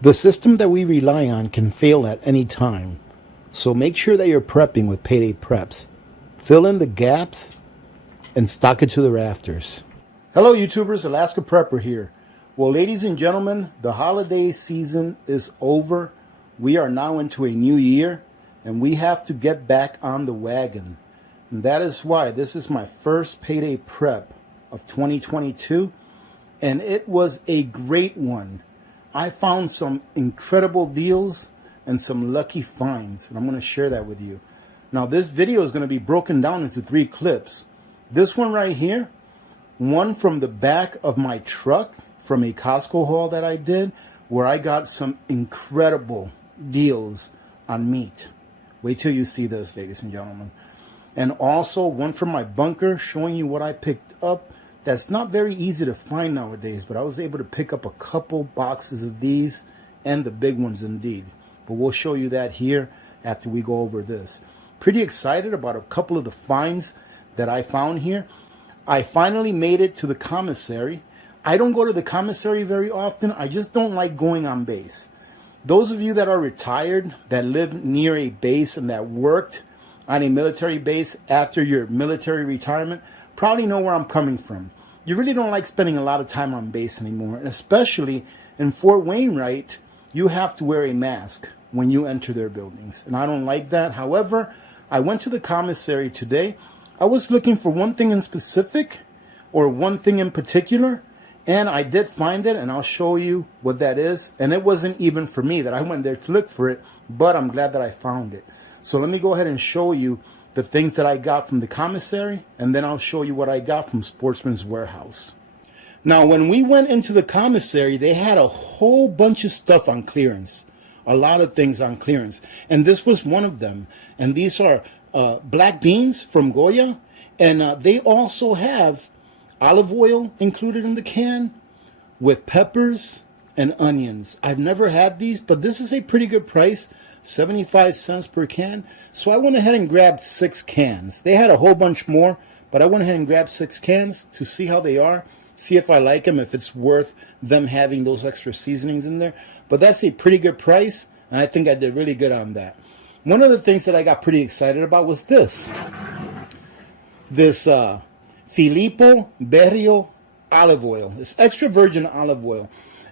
The system that we rely on can fail at any time, so make sure that you're prepping with Payday Preps. Fill in the gaps and stock it to the rafters. Hello YouTubers, Alaska Prepper here. Well, ladies and gentlemen, the holiday season is over. We are now into a new year and we have to get back on the wagon. And that is why this is my first Payday Prep of 2022, and it was a great one. I found some incredible deals and some lucky finds, and I'm going to share that with you. Now, this video is going to be broken down into 3 clips. This one right here, one from the back of my truck from a Costco haul that I did, where I got some incredible deals on meat. Wait till you see this, ladies and gentlemen. And also one from my bunker showing you what I picked up. That's not very easy to find nowadays, but I was able to pick up a couple boxes of these, and the big ones indeed. But we'll show you that here after we go over this. Pretty excited about a couple of the finds that I found here. I finally made it to the commissary. I don't go to the commissary very often. I just don't like going on base. Those of you that are retired, that live near a base and that worked on a military base after your military retirement, probably know where I'm coming from. You really don't like spending a lot of time on base anymore, and especially in Fort Wainwright, you have to wear a mask when you enter their buildings, and I don't like that. However, I went to the commissary today. I was looking for one thing in specific, or one thing in particular, and I did find it, and I'll show you what that is. And it wasn't even for me that I went there to look for it, but I'm glad that I found it. So let me go ahead and show you the things that I got from the commissary, and then I'll show you what I got from Sportsman's Warehouse. Now, when we went into the commissary, they had a whole bunch of stuff on clearance. A lot of things on clearance. And this was one of them. And these are black beans from Goya. And they also have olive oil included in the can with peppers and onions. I've never had these, but this is a pretty good price. 75 cents per can. So I went ahead and grabbed 6 cans. They had a whole bunch more, but I went ahead and grabbed 6 cans to see how they are, see if I like them, if it's worth them having those extra seasonings in there. But that's a pretty good price, and I think I did really good on that. One of the things that I got pretty excited about was this Filippo Bereal olive oil. It's extra virgin olive oil.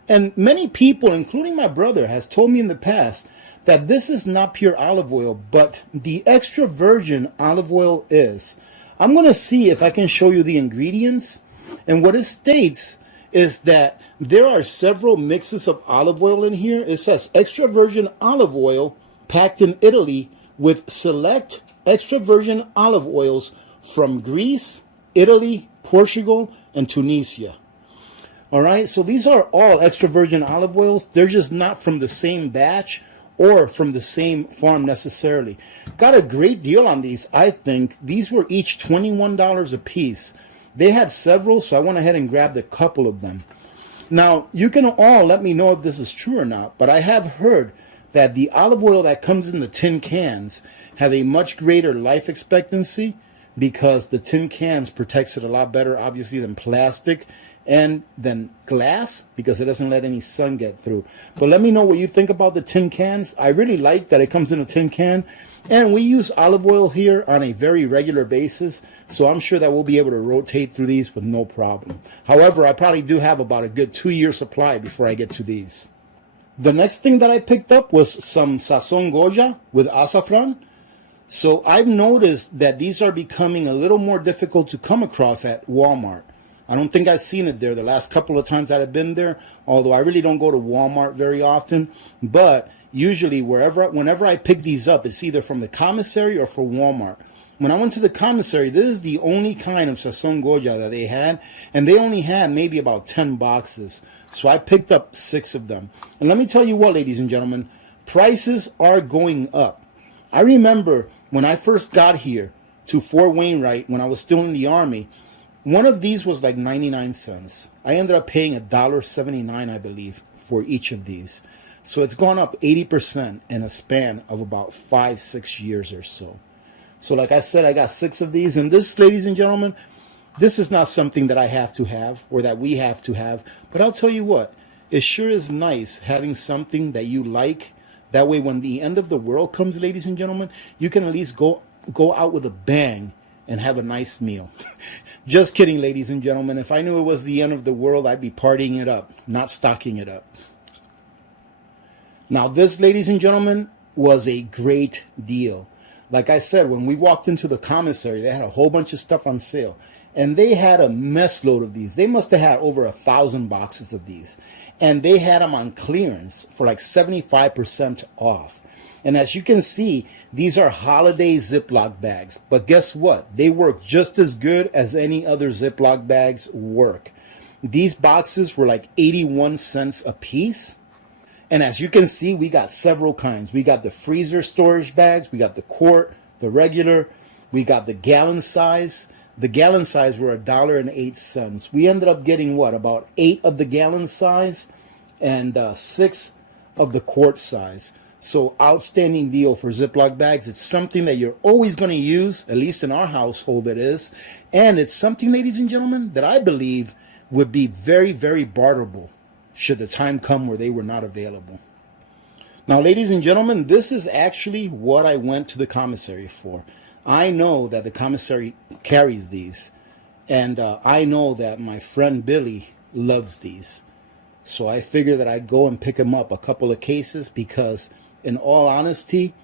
And many people, including my brother, has told me in the past that this is not pure olive oil, but the extra virgin olive oil is. I'm going to see if I can show you the ingredients. And what it states is that there are several mixes of olive oil in here. It says extra virgin olive oil packed in Italy with select extra virgin olive oils from Greece, Italy, Portugal, and Tunisia. All right, so these are all extra virgin olive oils. They're just not from the same batch or from the same farm necessarily. Got a great deal on these, I think. These were each $21 a piece. They had several, so I went ahead and grabbed a couple of them. Now, you can all let me know if this is true or not, but I have heard that the olive oil that comes in the tin cans have a much greater life expectancy because the tin cans protects it a lot better, obviously, than plastic and then glass, because it doesn't let any sun get through. But let me know what you think about the tin cans. I really like that it comes in a tin can, and we use olive oil here on a very regular basis, so I'm sure that we'll be able to rotate through these with no problem. However, I probably do have about a good 2-year supply before I get to these. The next thing that I picked up was some Sazon Goya with azafran. So I've noticed that these are becoming a little more difficult to come across at Walmart. I don't think I've seen it there the last couple of times that I've been there, although I really don't go to Walmart very often. But usually whenever I pick these up, it's either from the commissary or from Walmart. When I went to the commissary, this is the only kind of Sazon Goya that they had, and they only had maybe about 10 boxes. So I picked up 6 of them. And let me tell you what, ladies and gentlemen, prices are going up. I remember when I first got here to Fort Wainwright, when I was still in the Army, one of these was like 99 cents. I ended up paying $1.79, I believe, for each of these. So it's gone up 80% in a span of about 5-6 years or so. So like I said, I got 6 of these. And this, ladies and gentlemen, this is not something that I have to have or that we have to have. But I'll tell you what, It sure is nice having something that you like. That way, when the end of the world comes, ladies and gentlemen, you can at least go out with a bang and have a nice meal. Just kidding, ladies and gentlemen. If I knew it was the end of the world, I'd be partying it up, not stocking it up. Now, this, ladies and gentlemen, was a great deal. Like I said, when we walked into the commissary, they had a whole bunch of stuff on sale. And they had a mess load of these. They must have had over 1,000 boxes of these. And they had them on clearance for like 75% off. And as you can see, these are holiday Ziploc bags. But guess what? They work just as good as any other Ziploc bags work. These boxes were like 81 cents a piece. And as you can see, we got several kinds. We got the freezer storage bags. We got the quart, the regular. We got the gallon size. The gallon size were $1.08. We ended up getting what? About 8 of the gallon size and 6 of the quart size. So outstanding deal for Ziploc bags. It's something that you're always going to use, at least in our household it is. And it's something, ladies and gentlemen, that I believe would be very, very barterable should the time come where they were not available. Now, ladies and gentlemen, this is actually what I went to the commissary for. I know that the commissary carries these, and I know that my friend Billy loves these. So I figured that I'd go and pick him up a couple of cases because, in all honesty,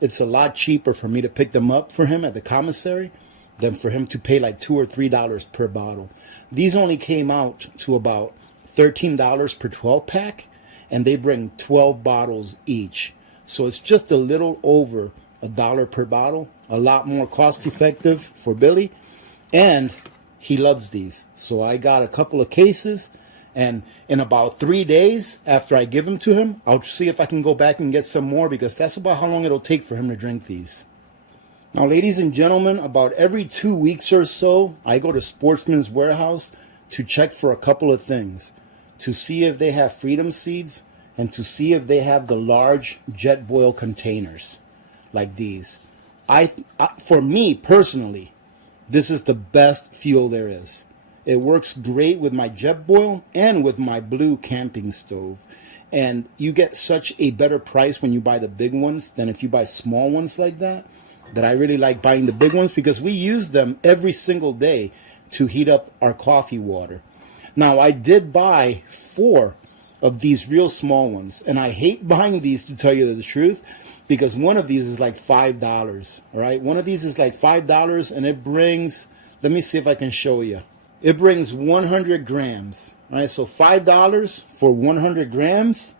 it's a lot cheaper for me to pick them up for him at the commissary than for him to pay like $2 or $3 per bottle. These only came out to about $13 per 12 pack, and they bring 12 bottles each. So it's just a little over $1 per bottle, a lot more cost effective for Billy, and he loves these. So I got a couple of cases, and in about 3 days after I give them to him, I'll see if I can go back and get some more, because that's about how long it'll take for him to drink these. Now, ladies and gentlemen, about every 2 weeks or so, I go to Sportsman's Warehouse to check for a couple of things, to see if they have Freedom Seeds and to see if they have the large jet boil containers like these. For me personally, this is the best fuel there is. It works great with my jet boil and with my blue camping stove. And you get such a better price when you buy the big ones than if you buy small ones like that I really like buying the big ones because we use them every single day to heat up our coffee water. Now, I did buy 4 of these real small ones, and I hate buying these, to tell you the truth, because one of these is like $5, all right? One of these is like $5, and it brings, let me see if I can show you. It brings 100 grams, all right? So $5 for 100 grams,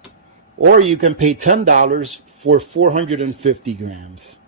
or you can pay $10 for 450 grams.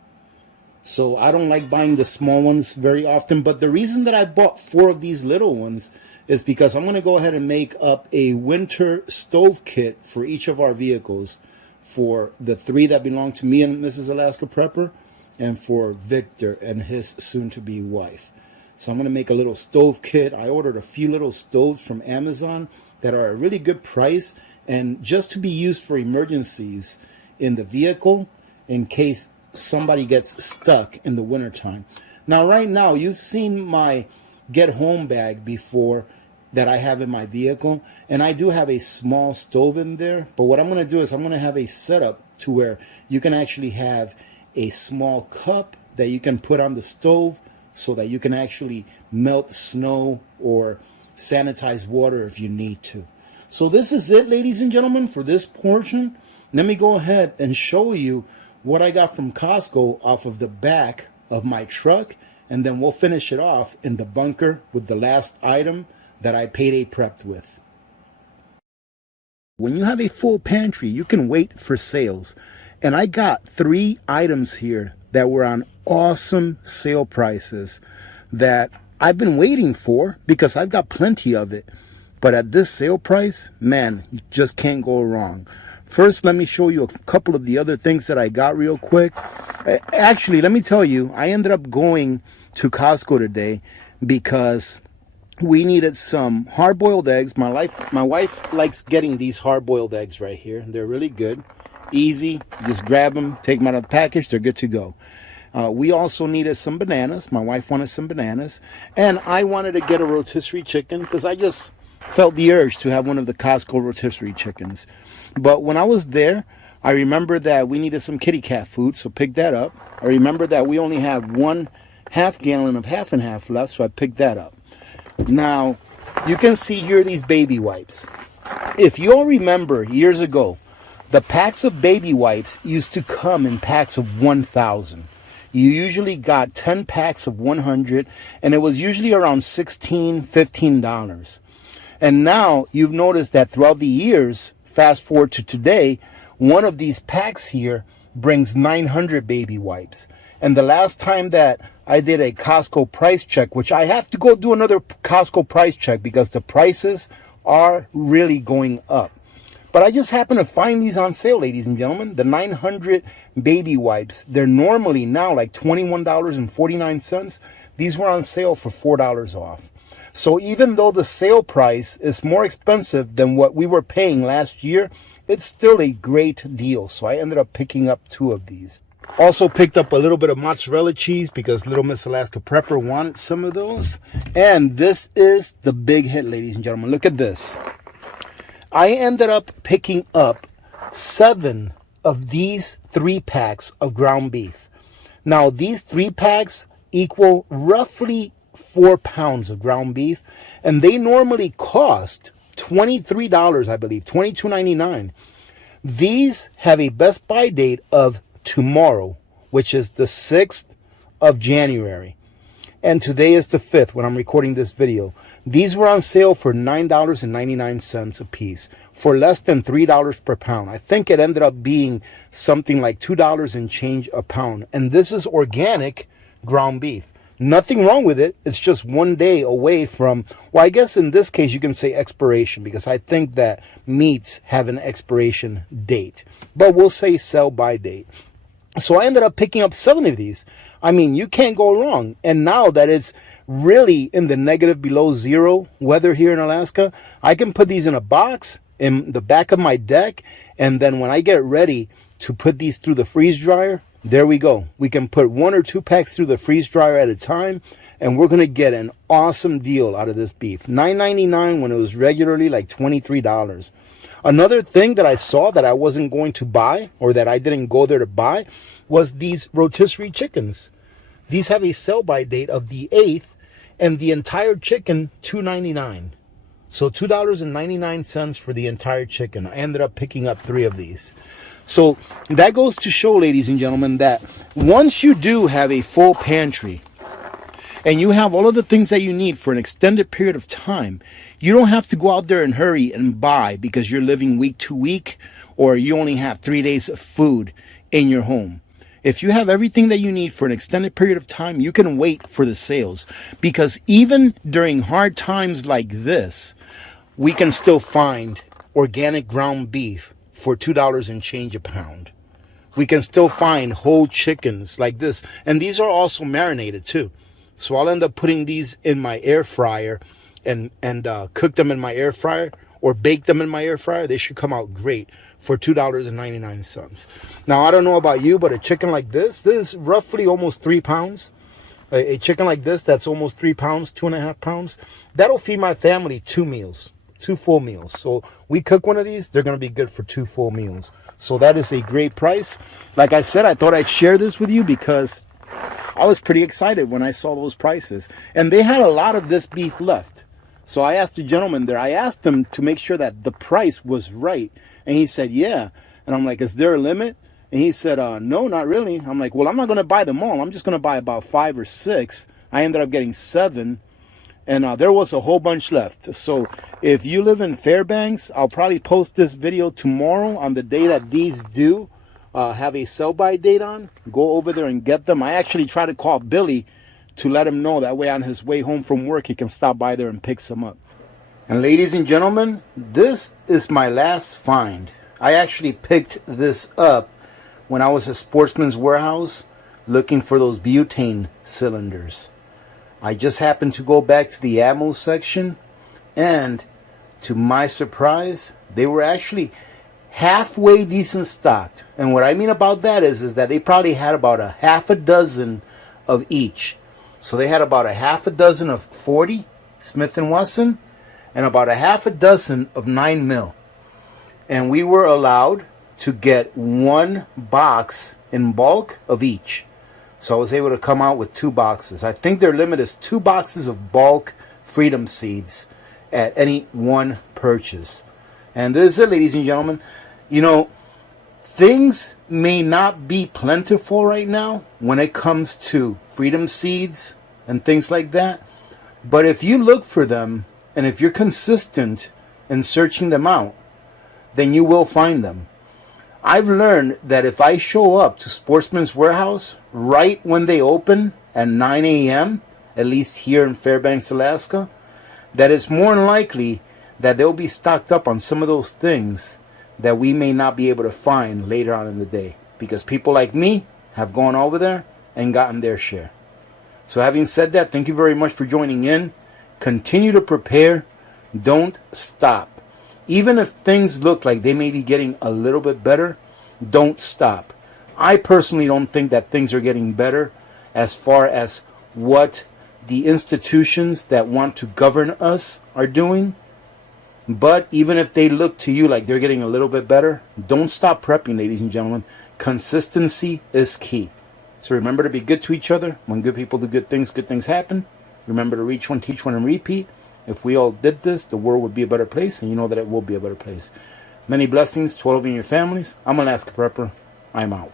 So I don't like buying the small ones very often, but the reason that I bought 4 of these little ones is because I'm going to go ahead and make up a winter stove kit for each of our vehicles, for the 3 that belong to me and Mrs. Alaska Prepper, and for Victor and his soon-to-be wife. So I'm going to make a little stove kit. I ordered a few little stoves from Amazon that are a really good price, and just to be used for emergencies in the vehicle in case somebody gets stuck in the wintertime. Now, right now, you've seen my get home bag before that I have in my vehicle, and I do have a small stove in there, but what I'm going to do is I'm going to have a setup to where you can actually have a small cup that you can put on the stove so that you can actually melt snow or sanitize water if you need to. So this is it, ladies and gentlemen, for this portion. Let me go ahead and show you what I got from Costco off of the back of my truck, and then we'll finish it off in the bunker with the last item that I payday prepped with. When you have a full pantry, you can wait for sales. And I got 3 items here that were on awesome sale prices that I've been waiting for because I've got plenty of it. But at this sale price, man, you just can't go wrong. First, let me show you a couple of the other things that I got real quick. Actually, let me tell you, I ended up going to Costco today because we needed some hard-boiled eggs. My wife likes getting these hard-boiled eggs right here. They're really good, easy. Just grab them, take them out of the package. They're good to go. We also needed some bananas. My wife wanted some bananas, and I wanted to get a rotisserie chicken because felt the urge to have one of the Costco rotisserie chickens. But when I was there, I remember that we needed some kitty cat food, so picked that up. I remember that we only have 1/2 gallon of half and half left, so I picked that up. Now, you can see here these baby wipes. If you all remember years ago, the packs of baby wipes used to come in packs of 1,000. You usually got 10 packs of 100, and it was usually around $16, $15. And now you've noticed that throughout the years, fast forward to today, one of these packs here brings 900 baby wipes. And the last time that I did a Costco price check, which I have to go do another Costco price check because the prices are really going up. But I just happened to find these on sale, ladies and gentlemen. The 900 baby wipes, they're normally now like $21.49. These were on sale for $4 off. So even though the sale price is more expensive than what we were paying last year, it's still a great deal. So I ended up picking up 2 of these. Also picked up a little bit of mozzarella cheese because Little Miss Alaska Prepper wanted some of those. And this is the big hit, ladies and gentlemen. Look at this. I ended up picking up 7 of these 3 packs of ground beef. Now, these 3 packs equal roughly 4 pounds of ground beef, and they normally cost $23, I believe, $22.99. These have a Best Buy date of tomorrow, which is the 6th of January. And today is the 5th when I'm recording this video. These were on sale for $9.99 a piece, for less than $3 per pound. I think it ended up being something like $2 and change a pound. And this is organic ground beef. Nothing wrong with it. It's just 1 day away from, well, I guess in this case you can say expiration, because I think that meats have an expiration date. But we'll say sell by date. So I ended up picking up 7 of these. I mean, you can't go wrong. And now that it's really in the negative below zero weather here in Alaska, I can put these in a box in the back of my deck. And then when I get ready to put these through the freeze dryer, there we go. We can put 1 or 2 packs through the freeze dryer at a time. And we're going to get an awesome deal out of this beef. $9.99 when it was regularly like $23. Another thing that I saw that I wasn't going to buy, or that I didn't go there to buy, was these rotisserie chickens. These have a sell-by date of the 8th, and the entire chicken, $2.99. So $2.99 for the entire chicken. I ended up picking up 3 of these. So that goes to show, ladies and gentlemen, that once you do have a full pantry, and you have all of the things that you need for an extended period of time, you don't have to go out there and hurry and buy because you're living week to week, or you only have 3 days of food in your home. If you have everything that you need for an extended period of time, you can wait for the sales. Because even during hard times like this, we can still find organic ground beef for $2 and change a pound. We can still find whole chickens like this. And these are also marinated too. So I'll end up putting these in my air fryer and cook them in my air fryer, or bake them in my air fryer. They should come out great for $2.99. Now, I don't know about you, but a chicken like this is roughly almost 3 pounds. A chicken like this, that's almost 3 pounds, 2.5 pounds. That'll feed my family 2 meals, 2 full meals. So we cook one of these, they're going to be good for 2 full meals. So that is a great price. Like I said, I thought I'd share this with you because I was pretty excited when I saw those prices. And they had a lot of this beef left. So I asked the gentleman there, I asked him to make sure that the price was right. And he said, yeah. And I'm like, is there a limit? And he said, no, not really. I'm like, well, I'm not going to buy them all. I'm just going to buy about 5 or 6. I ended up getting 7. And there was a whole bunch left. So if you live in Fairbanks, I'll probably post this video tomorrow on the day that these do have a sell-by date on. Go over there and get them. I actually tried to call Billy to let him know. That way on his way home from work, he can stop by there and pick some up. And ladies and gentlemen, this is my last find. I actually picked this up when I was at Sportsman's Warehouse looking for those butane cylinders. I just happened to go back to the ammo section, and to my surprise, they were actually halfway decent stocked. And what I mean about that is that they probably had about a half a dozen of each. So they had about a half a dozen of 40 Smith & Wesson, and about a half a dozen of 9 mil. And we were allowed to get 1 box in bulk of each. So I was able to come out with 2 boxes. I think their limit is 2 boxes of bulk Freedom Seeds at any one purchase. And this is it, ladies and gentlemen. You know, things may not be plentiful right now when it comes to Freedom Seeds and things like that. But if you look for them, and if you're consistent in searching them out, then you will find them. I've learned that if I show up to Sportsman's Warehouse right when they open at 9 a.m., at least here in Fairbanks, Alaska, that it's more than likely that they'll be stocked up on some of those things that we may not be able to find later on in the day, because people like me have gone over there and gotten their share. So having said that, thank you very much for joining in. Continue to prepare. Don't stop. Even if things look like they may be getting a little bit better, don't stop. I personally don't think that things are getting better as far as what the institutions that want to govern us are doing. But even if they look to you like they're getting a little bit better, don't stop prepping, ladies and gentlemen. Consistency is key. So remember to be good to each other. When good people do good things happen. Remember to reach one, teach one, and repeat. If we all did this, the world would be a better place, and you know that it will be a better place. Many blessings to all of you and your families. I'm Alaska Prepper. I'm out.